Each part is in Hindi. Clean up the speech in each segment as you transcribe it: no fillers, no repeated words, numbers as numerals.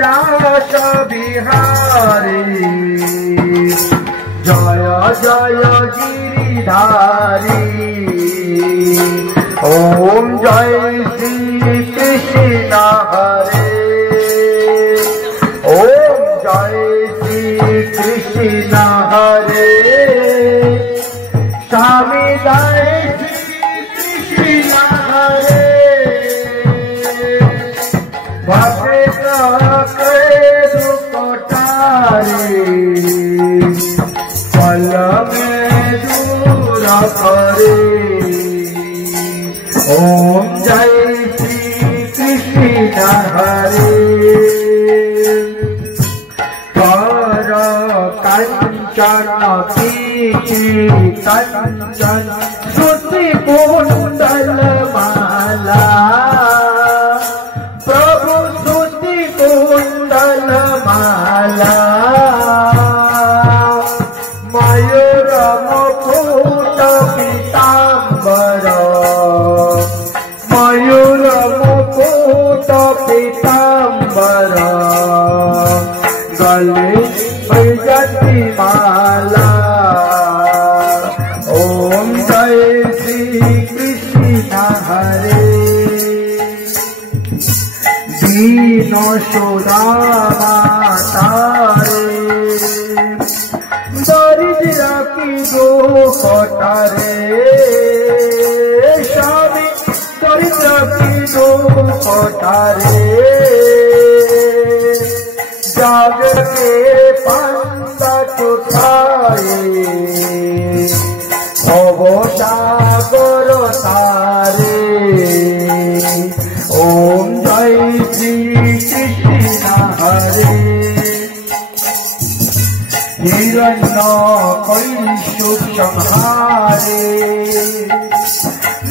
रस बिहारी जय जय गिरिधारी ओम जय श्री कृष्ण हरे ओम जय श्री कृष्ण हरे स्वामी जय श्री कृष्ण हरे पल में दूर करे ओम जय श्री कृष्ण हरे कर कंचन कंचन श्रुति कुंडल माला प्रभु श्रुति कुंडल माला मयूर मुकुट पीतांबर मयूर मुकुट पीतांबर गले जति माला ओम जय श्री कृष्ण हरे दीनो सुदामा तारे दरिद्र की दो कटारे स्वामी दरिद्र की दो कटारे जाग के पंथ उठाए भवसागर तारे ओम जय श्री कृष्ण हरे हिरण्य कैशु संहारे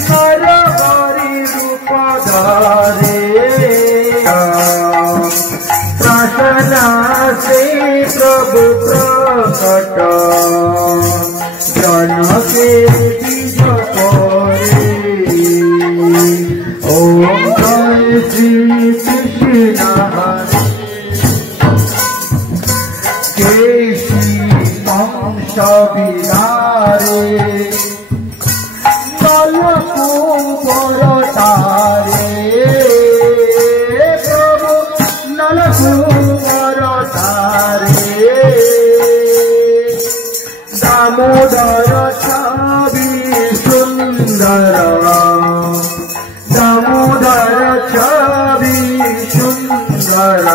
नर हरि रूप धारे प्रसन्न से प्रभु प्रकट जन के बीज करे ओम जय श्री कृष्ण हरे केशी वंश विहारे नलकुबर तारे प्रभु नलकुबर तारे दामोदर छवि सुंदर दामोदर छवि सुंदर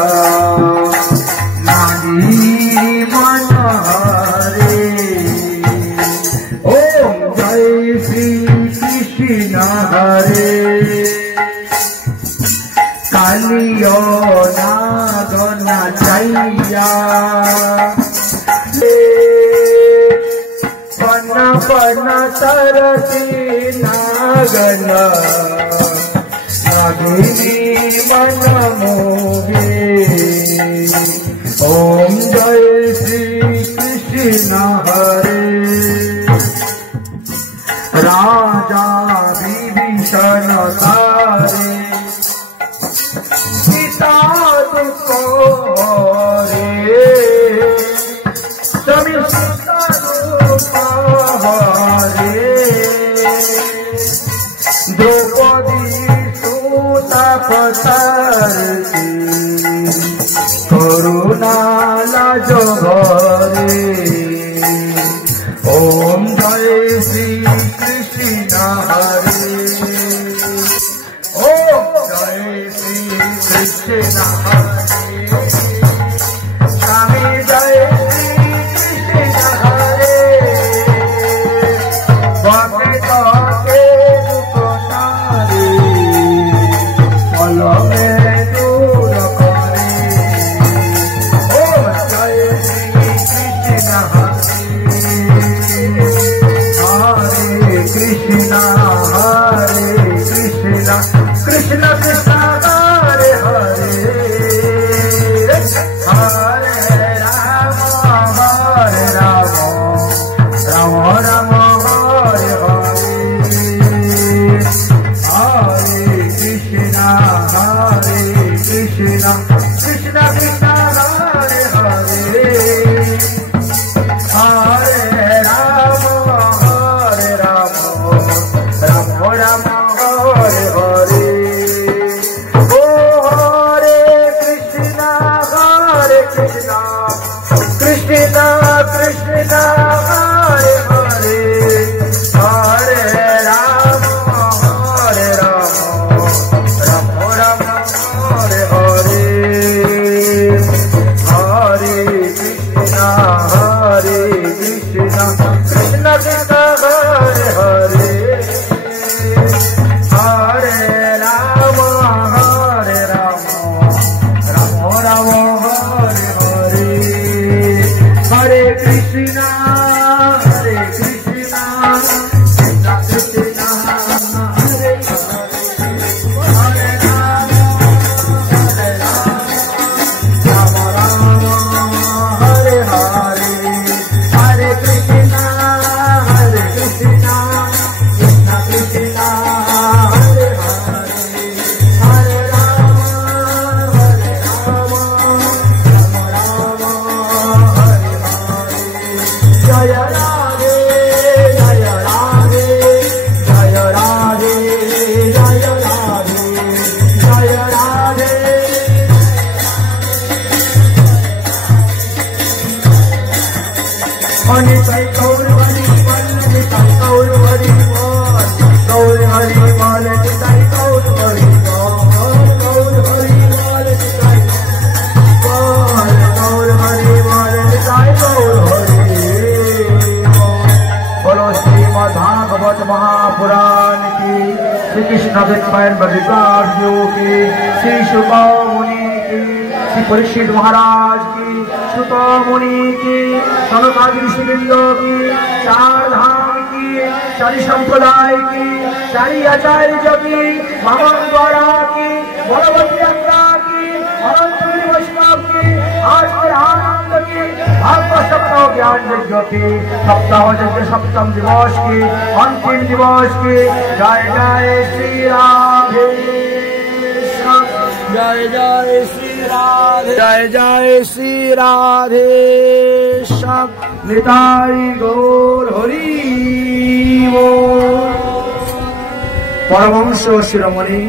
मन हरे ओम जय श्री कृष्ण हरे कालियो नागन चैया पन पन तरसी नागन नागिनी मन मोहे ओम जय श्री कृष्ण हरे राजा विभीषण तारे सीता दुख हरे स्वामी सीता दुख हरे द्रौपदी सूता पतारती करुणा लाज भरे ओम जय श्री कृष्ण हरे ओम जय श्री कृष्ण हरे स्वामी जय श्री कृष्ण हरे भक्त के दुख तारे फल में दूर करे ओम जय श्री कृष्ण हरे कृष्ण कृष्ण कृष्ण हरे हरे हरे राम राम राम कृष्ण कृष्ण हरे हरे हरे राम राम राम हरे हरे हरे कृष्ण हरे कृष्ण कृष्ण कृष्ण हरे हरे राम राम राम हरे हरे हरे कृष्ण कृष्ण कृष्ण हरे हरे हरे राम राम हरे हरे जय राधे जय राधे जय राधे जय राधे जय राधे निताई गौर हरि बोल निताई गौर हरि बोल गौर हरि बोल निताई गौर हरि बोल गौर हरि बोल निताई बोल गौर हरि बोल निताई गौर हरि बोलो श्रीमद् भागवत महापुराण की श्री कृष्ण विद्वान विकास योग की श्री शुक मुनि की श्री परीक्षित महाराज की सुत मुनि की सनकादि ऋषिवृंदों की चार धाम की चारि संप्रदाय की चारि आचार्य की भगवान द्वारा की बलवती गंगा की अनंत वैष्णव की आज के आनंद की भागवत सप्ताह ज्ञान यज्ञ की सप्ताह यज्ञ सप्तम दिवस की अंतिम दिवस की जय जय श्री राधे जय जय श्री राधे जय जय श्री राधे श्याम निताई गौर हरि बोल परमहंस शिरोमणि